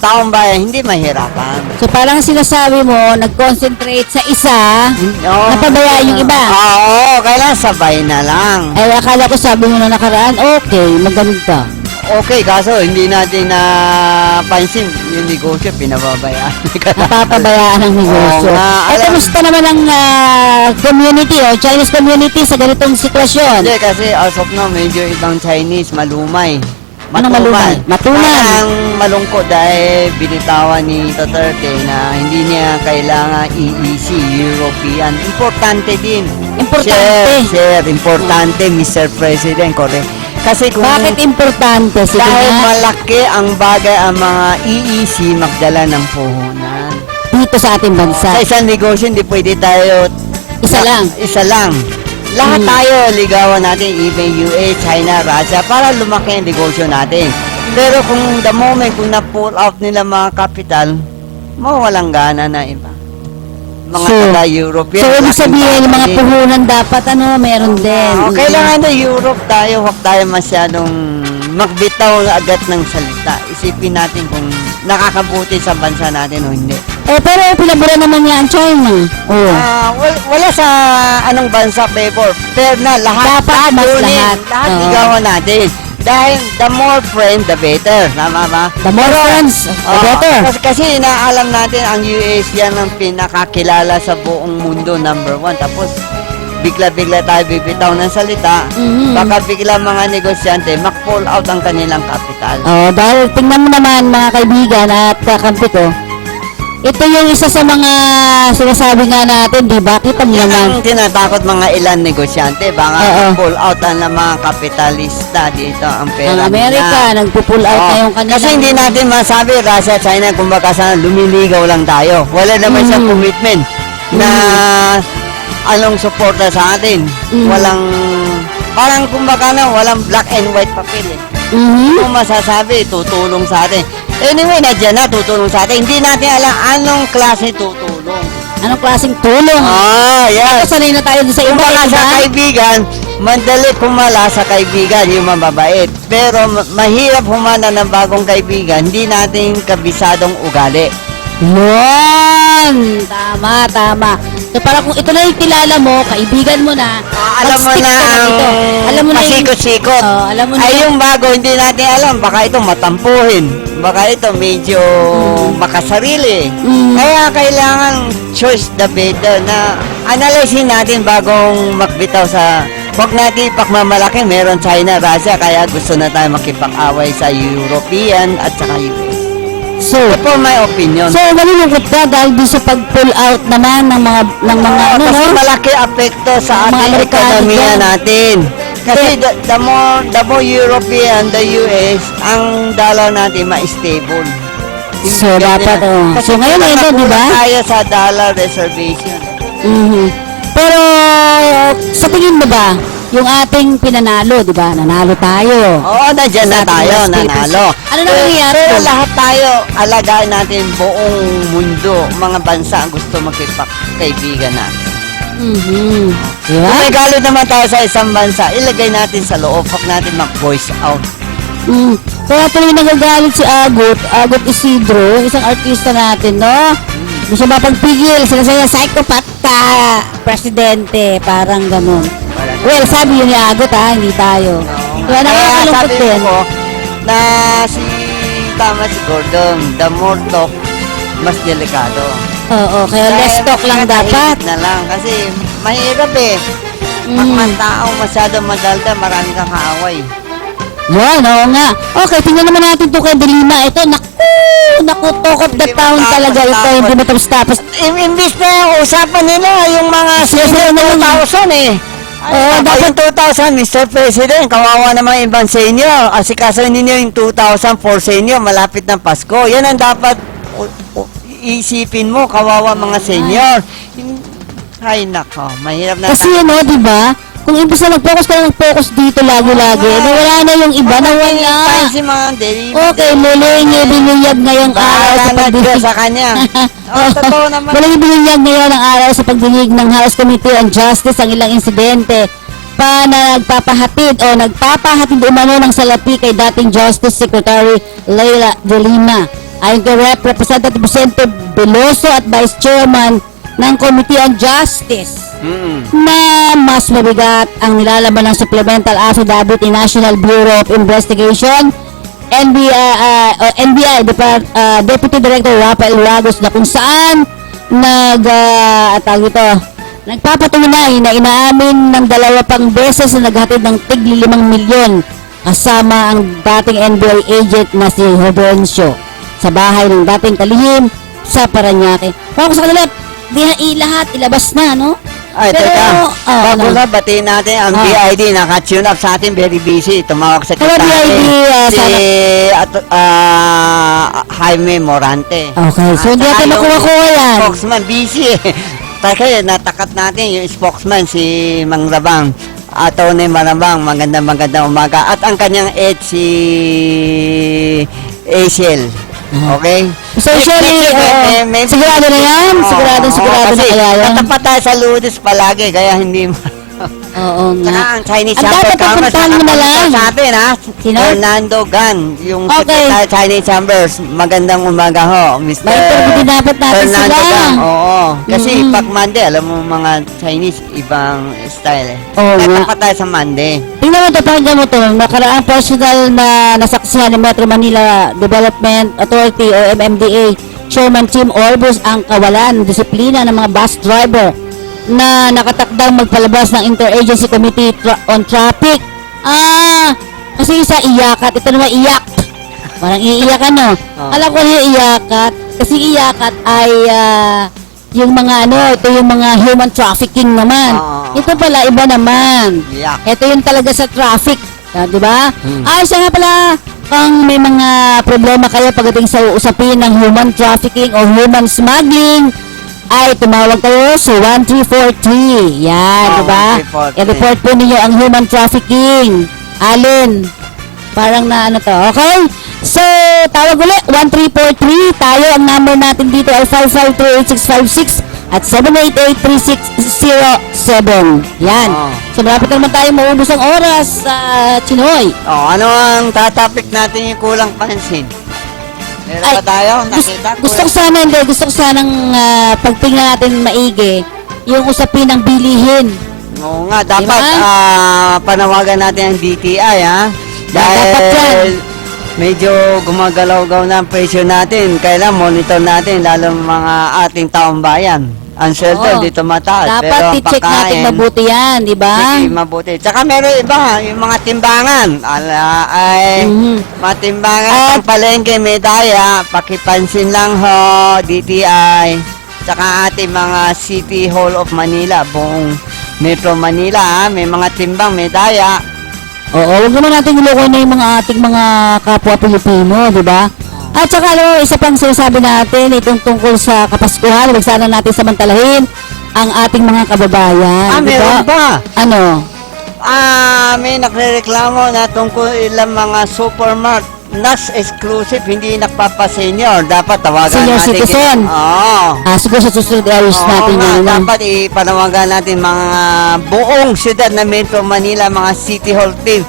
taong bayan hindi mahirapan. So parang sinasabi mo, nag-concentrate sa isa, napabayaan yung iba. Oo, kailangan sabay na lang. Ay, akala ko sabi mo na nakaraan, okay, maganda. Okay, kaso hindi natin napansin yung negosyo, pinababayaan. Napapabayaan ang negosyo. Kamusta naman ang community, Chinese community sa ganitong sitwasyon? Hindi, kasi as of now, medyo ibang Chinese, malumay. Anong malumay? Matunan. Parang malungkot dahil binitawan ni Duterte na hindi niya kailangan EEC, European. Importante din. Importante. Importante, Mr. President, correct. Kasi kung bakit importante? Sige dahil na. malaki ang bagay ang mga EEC magdala ng puhunan. Dito sa ating bansa. Sa isang negosyo, hindi pwede tayo Isa lang. Lahat tayo ligawan natin, even US, China, Russia, para lumaki ang negosyo natin. Pero kung the moment, kung na-pull out nila mga capital, mawawalang gana na iba. Mga taga-European. So, ibig sabihin, yung mga puhunan dapat, meron din. Kailangan na Europe tayo, huwag tayo masyadong magbitaw agad ng salita. Isipin natin kung nakakabuti sa bansa natin o hindi. Pero pinabura naman niya ang China. Wala sa anong bansa favor. Fair na, lahat. Dapat mas lahat. Lahat ligawan natin. Dahil the more friends, the better. Tama ba? The more friends, the better. Kasi inaalam natin ang US yan ang pinakakilala sa buong mundo, number 1. Tapos, bigla-bigla tayo bibitaw ng salita. Baka bigla mga negosyante, mak-pull out ang kanilang capital. Dahil tingnan mo naman mga kaibigan at kakampi ko, ito yung isa sa mga sinasabi nga natin, di ba? Kita niyo naman. Ang tinatakot mga ilan negosyante, baka pull out ang mga kapitalista dito ang pera. Ang Amerika, nagpo-pull out na yung kanila. Kasi hindi natin masabi, Russia, China, kumbaga sana lumiligaw lang tayo. Wala naman siyang commitment na anong suporta sa atin. Walang, parang kumbaga walang black and white papel eh. Kung masasabi, tutulong sa atin. Anyway, nandiyan na, tutulong sa atin. Hindi natin alam anong klase tutulong. Anong klaseng tulong? Yes. Sanay na tayo sa iba. Kumbaga sa kaibigan, madali pumala sa kaibigan yung mababait. Pero mahirap humana ng bagong kaibigan, hindi natin kabisadong ugali. Yun! Tama, tama. So, para kung ito na yung kilala mo, kaibigan mo na, Alam mo mag-stick na ka ang dito. Alam mo na yung... pasikot-sikot. Alam mo na Ay, yung bago, hindi natin alam. Baka ito matampuhin. Baka ito medyo makasarili. Kaya kailangan choose the better na analysin natin bagong magbitaw sa... Huwag natin ipagmamalaki. Meron China, Russia, kaya gusto na tayo makipag-away sa European at saka US. So, Ito po my opinion. so, nalulungkot ka dahil doon sa pag-pull out naman ng mga ano, Kasi no? malaki apekto sa Mga ating Amerikano ekonomiya dyan. natin. Kasi the more European, the US, ang dollar natin ma-stable. So, dapat, So, ngayon, di ba? Tayo sa dollar reservation. Pero, sa tingin mo ba, yung ating pinanalo, di ba? Nanalo tayo. Oo, nandiyan na Sa ating tayo, West Philippines. nanalo. Ano na nangyayari Pero doon? lahat tayo, alagaan natin buong mundo, mga bansa ang gusto magkaibigan natin. Di ba? Kung may galit naman tayo sa isang bansa, ilagay natin sa loob, huwag natin mag-voice out. Kaya tuloy nagagalit si Agot Isidro, isang artista natin, no? Gusto mapagpigil, sila psychopath ka, presidente, parang ganun. Well, sabi yun ni Agot, hindi tayo. Kaya nakakalungkot sabi din. ko na si Gordon, the more talk, mas delikado. Oo, kaya less talk lang dapat. Na lang, kasi mahirap eh. Pag man tao masyado madalda, marami kang kaaway. Yan, oo nga. Okay, tingnan naman natin ito kay Delima. Ito, naku, talk of the town talaga ito. Hindi matapos-tapos. Imbis na usapan nila yung mga senior 2,000 eh. Oo, Dapat 2,000, Mr. President, kawawa naman yung ibang senior. Asikaso ninyo yung 2,000 for senior, malapit ng Pasko. Yan ang dapat isipin mo, kawawa mga senior. Ay, nako, mahirap na Kasi ano, di ba? Kung imbis na mag-focus dito lagi-lagi, wala na yung iba na wala. Si mga delivery. Okay, muling ibinunyag ngayong araw sa pagdinig. sa kanya. Totoo naman. Muling ibinunyag ngayon ang araw sa pagdinig ng House Committee on Justice ang ilang insidente na nagpapahatid umano ng salapi kay dating Justice Secretary Leila de Lima. Ayon kay Representative Vicente Veloso at Vice Chairman ng Committee on Justice, na mas mabigat ang nilalaman ng Supplemental Affidavit ni National Bureau of Investigation, NBI, Deputy Director Rafael Lagos, na kung saan nagpapatunay na inaamin ng 2 pang beses na naghatid ng tig 5 milyon kasama ang dating NBI agent na si Robencio sa bahay ng dating kalihim sa Parañaque. Kung sa kanila, lahat ilabas na, no? Ay, Pero, teka. Bago na, batiin natin ang BID. Naka-tune up sa atin. Very busy. Tumawag sa Hello, BID, Jaime Morante. Okay, so hindi natin makuha-kuha yan. Spokesman, busy eh. Kaya natakat natin yung spokesman, si Mang Rabang. Atty. Marabang, magandang umaga. At ang kanyang si Asiel. Okay? So, usually, sigurado na yan? Sigurado na kaya yan? Natapat tayo sa Lourdes palagi, kaya hindi mo... Oo nga. Saka ang Chinese Ang Chamber dapat Commerce, pupuntahan mo na lang. sa atin, ha? Sino? Fernando Gan, yung Okay. Secretary Chinese Chambers. Magandang umaga ho, Mr. May interview dapat natin Fernando sila. Gan. Oo. Kasi pag Monday, alam mo mga Chinese, ibang style eh. Oo nga. Natapat tayo sa Monday. Tingnan mo ito, pakinggan mo ito. Nakaraang personal na nasaksihan ng Metro Manila Development Authority o MMDA Chairman Tim Orbus ang kawalan ng disiplina ng mga bus driver na nakatakdang magpalabas ng Interagency Committee on Traffic. Kasi isa iyakat. Ito naman iyak. Parang iiyakan, no? Alam ko yung iyakat. Kasi iyakat ay yung mga ito yung mga human trafficking naman. Ito pala, iba naman. Ito yung talaga sa traffic. Di ba? Siya nga pala, kung may mga problema kayo pagdating sa usapin ng human trafficking o human smuggling, ay tumawag kayo sa 1343. Yan, di ba? I-report po ninyo ang human trafficking. Alin? Parang na to. Okay? So, tawag ulit. 1343. Tayo, ang number natin dito ay 5538656 at 7883607. Yan. So, malapit naman tayo maubos ang oras sa Chinoy. Ano ang tatapik natin yung kulang pansin? Meron Ay, ba tayo? Nakita? Gusto ko sana, hindi. Gusto ko sanang pagtingnan natin maigi yung usapin ng bilihin. Oo nga, dapat Diba? panawagan natin ang DTI, ha? Dapat yan. Dahil medyo gumagalaw-gaw na ang presyo natin. Kailan monitor natin, lalo mga ating taong bayan. Ang sweldo, Oo. di tumataas. Dapat pero ang i-check natin pagkain, mabuti yan, di ba? hindi mabuti. Tsaka meron iba, yung mga timbangan. Matimbangan At- ang palengke, medaya. Pakipansin lang ho, DTI. Tsaka ating mga City Hall of Manila, buong Metro Manila, ha? May mga timbang, medaya. Oo, huwag naman natin ilukoy na yung mga ating mga kapwa Pilipino, di ba? At saka, isa pang sinasabi natin, itong tungkol sa Kapaskuhan, huwag sana natin samantalahin ang ating mga kababayan. di Meron ba? Ano? May nagrereklamo na tungkol ilang mga supermart nas exclusive, hindi nagpapa-senior. Dapat tawagan Senior natin. citizen? Oo. Siguro sa susunod ayos Oo natin nga, yun. ano? dapat ipanawagan natin mga buong siyudad na Metro Manila, mga City Hall team.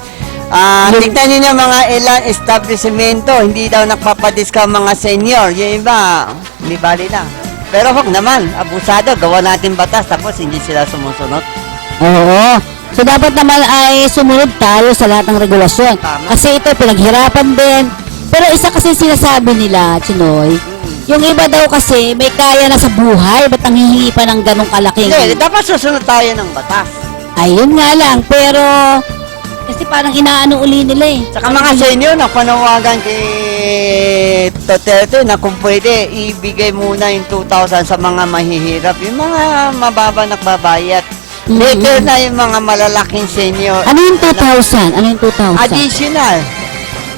Tignan niyo mga ilang establishmento, hindi daw nagpapadiscount mga senior. Yung iba, hindi bali na. Pero wag naman, abusado, gawa natin batas, tapos hindi sila sumusunod. Oo. So, dapat naman ay sumunod tayo sa lahat ng regulasyon. Tama. Kasi ito, pinaghirapan din. Pero isa kasi sinasabi nila, Chinoy, yung iba daw kasi may kaya na sa buhay, ba't ang hihingi pa ng ganong kalaking... Hindi, dapat susunod tayo ng batas. Ayun nga lang, pero... Kasi parang inaano uli nila eh. Saka mga senior na panawagan kay Duterte na kung pwede, ibigay muna yung 2,000 sa mga mahihirap. Yung mga mababa nagbabayad. Later na yung mga malalaking senior. Ano yung 2,000? Ano yung 2,000? Additional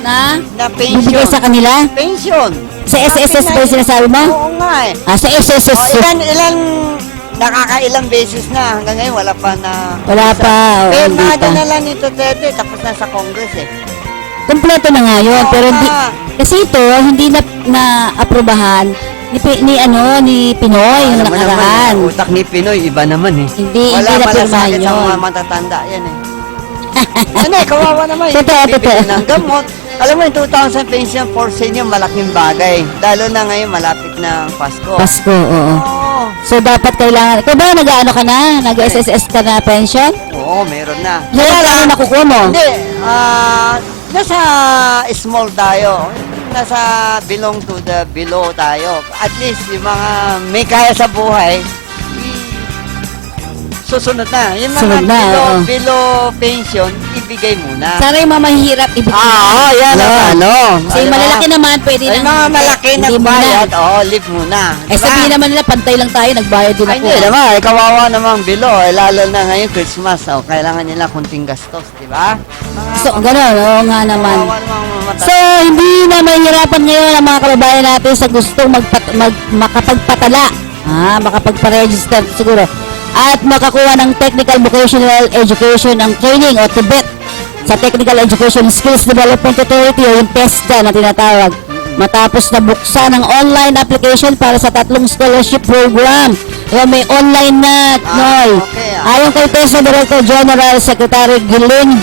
Na? na pension. Bibigay sa kanila? Pension. Sa SSS ba yung sinasabi mo? Oo nga eh. Sa SSS. Ilan nakakailang beses na. Hanggang ngayon wala pa na. Wala pa. Pero hindi pa. na lang ni Duterte tapos na sa Congress eh. Kompleto na nga yun. Oo Pero hindi, nga. kasi ito, hindi na aprobahan ni Pinoy yung Alam mo nakaraan. naman, utak ni Pinoy, iba naman eh. Hindi Wala na malasakit pirmahan sa mga yun. matatanda yan eh. Ano eh, kawawa naman. Yung Totoo, bibili totoo. ng gamot. Alam mo, yung 2,000 pension for senior, malaking bagay. Lalo na ngayon, malapit na ang Pasko. Pasko, oo. Oo. So, dapat kailangan, ikaw ba nag-ano ka na? Nag-SSS ka na pension? Oo, meron na. Kaya ano nakukuha mo? Hindi, nasa small tayo. Nasa belong to the below tayo. At least, yung mga may kaya sa buhay, susunod na. Yung mga Sunod na, oo. below pension, ibigay muna. Sana yung mga mahihirap ibigay. Yan ang ano. Kasi yung malalaki naman, pwede Ay, lang. mga malaki na Hindi bayad, muna. live muna. Eh, sabihin naman nila, pantay lang tayo, nagbayad din Ay, ako. hindi naman, kawawa naman below. Lalo na ngayon, Christmas. Kailangan nila kunting gastos, di ba? So, gano'n, oo nga naman. Kawawa naman mga mata. So, hindi na mahihirapan ngayon ang mga kababayan natin sa gustong makapagpatala. Makapagpa-register siguro. At makakuha ng Technical Vocational Education ng training o TVET sa Technical Education Skills Development Authority o yung TESDA na tinatawag. Matapos na buksan ang online application para sa 3 scholarship program. May online na, Noy. okay, Ayon kay TESDA Director General Secretary Giling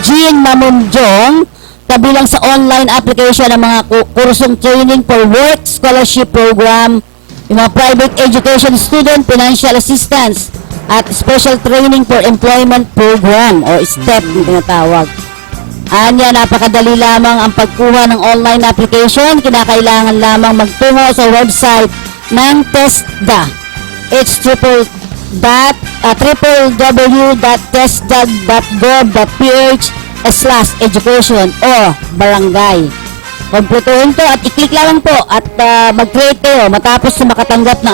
Jean Mamunjong, kabilang sa online application ng mga kursong training for work scholarship program, yung mga private education student financial assistance at special training for employment program o STEP yung tinatawag. Anya, napakadali lamang ang pagkuha ng online application. Kinakailangan lamang magtungo sa website ng TESDA. It's www.tesda.gov.ph/education o barangay. Kompletuhin to at i-click lamang po at mag-create kayo matapos na makatanggap ng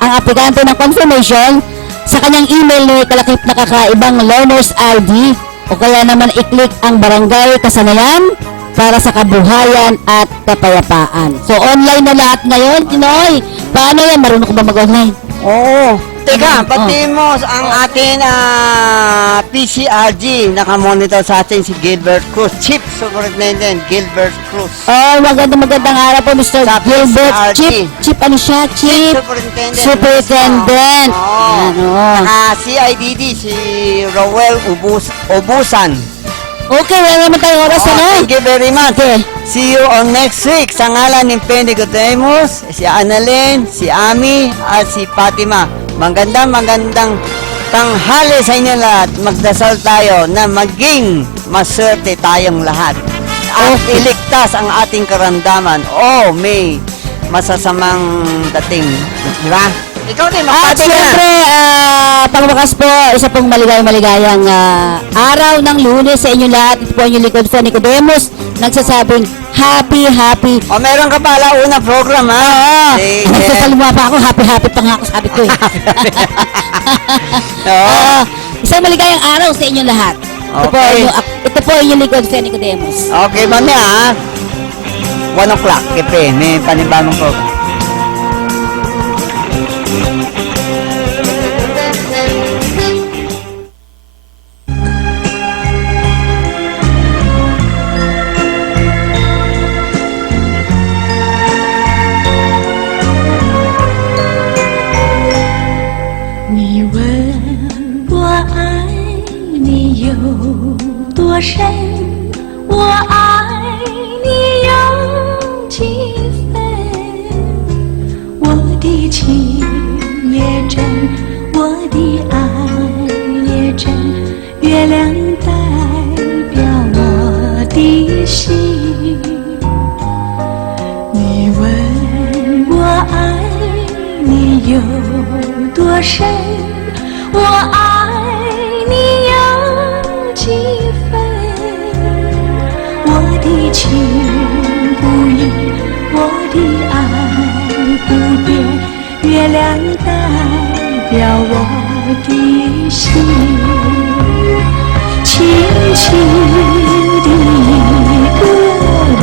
ang aplikante ng confirmation sa kanyang email na may kalakip na kakaibang learner's ID o kaya naman i-click ang barangay kasanayan para sa kabuhayan at kapayapaan. So online na lahat ngayon, Tinoy. Paano yan? Marunong ko ba mag-online? Oo. Teka, pati mo ang ating PCRG, nakamonitor sa atin si Gilbert Cruz, Chief Superintendent Gilbert Cruz. Magandang araw po, Mr. Sa Gilbert. PCRG. Chief, ano siya? Chief Superintendent. Oo. Yan, oo. Naka CIDD, si Rowel Obusan. Okay, wala naman tayong oras na. Thank you very much. See you on next week. Sa ngalan ni Penny Gutemos, si Annalyn, si Ami, at si Fatima. Magandang tanghali sa inyo lahat. Magdasal tayo na maging maswerte tayong lahat. At iligtas ang ating karamdaman. May masasamang dating. Di ba? Ikaw din, At makapati ka na. syempre, pangwakas po, isa pong maligayang araw ng Lunes sa inyong lahat. Ito po ang inyong likod po, Nicodemus, nagsasabing, happy. Meron ka pala unang program, ha? Sige. Nagsasaluma pa ako, happy pa nga ako, sabi ko eh. Isang maligayang araw sa inyong lahat. Okay. Ito po ang inyong likod po, Nicodemus. Okay, mami, ha? 1 o'clock, kipe. May panibagong program.你问我爱你有多深，我爱你有几分？我的情也真，我的爱也真，月亮代表我的心。你问我爱你有多深，我爱你有几分？我的情不移，我的爱不变，月亮代表我的心。轻轻的一个吻，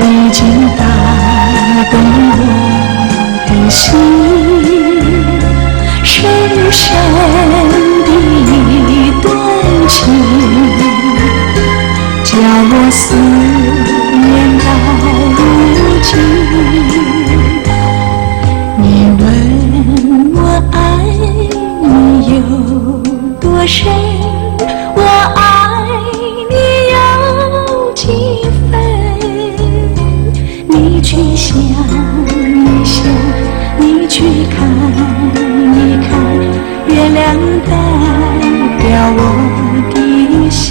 已经打动我的心，深深的一段情，叫我思念到如今。你问我爱你有多深，我爱你有几分？你去想一想，你去看一看，月亮代表我的心。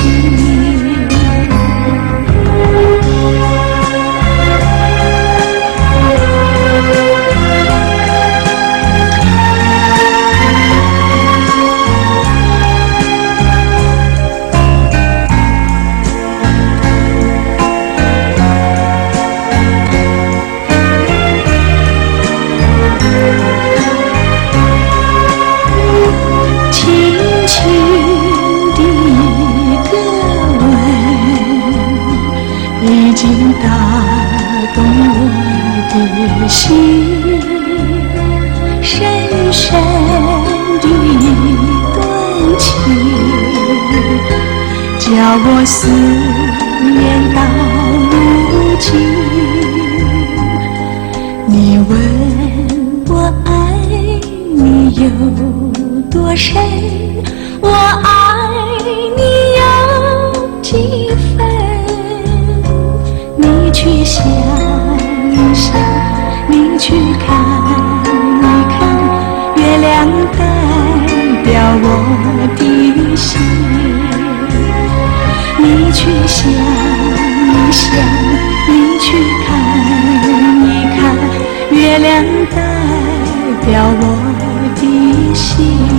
已经打动我的心，深深的一段情，叫我思念到如今。你问我爱你有多深，我爱你有几分？你去想一想，你去看一看，月亮代表我的心。你去想一想，你去看一看，月亮代表我的心。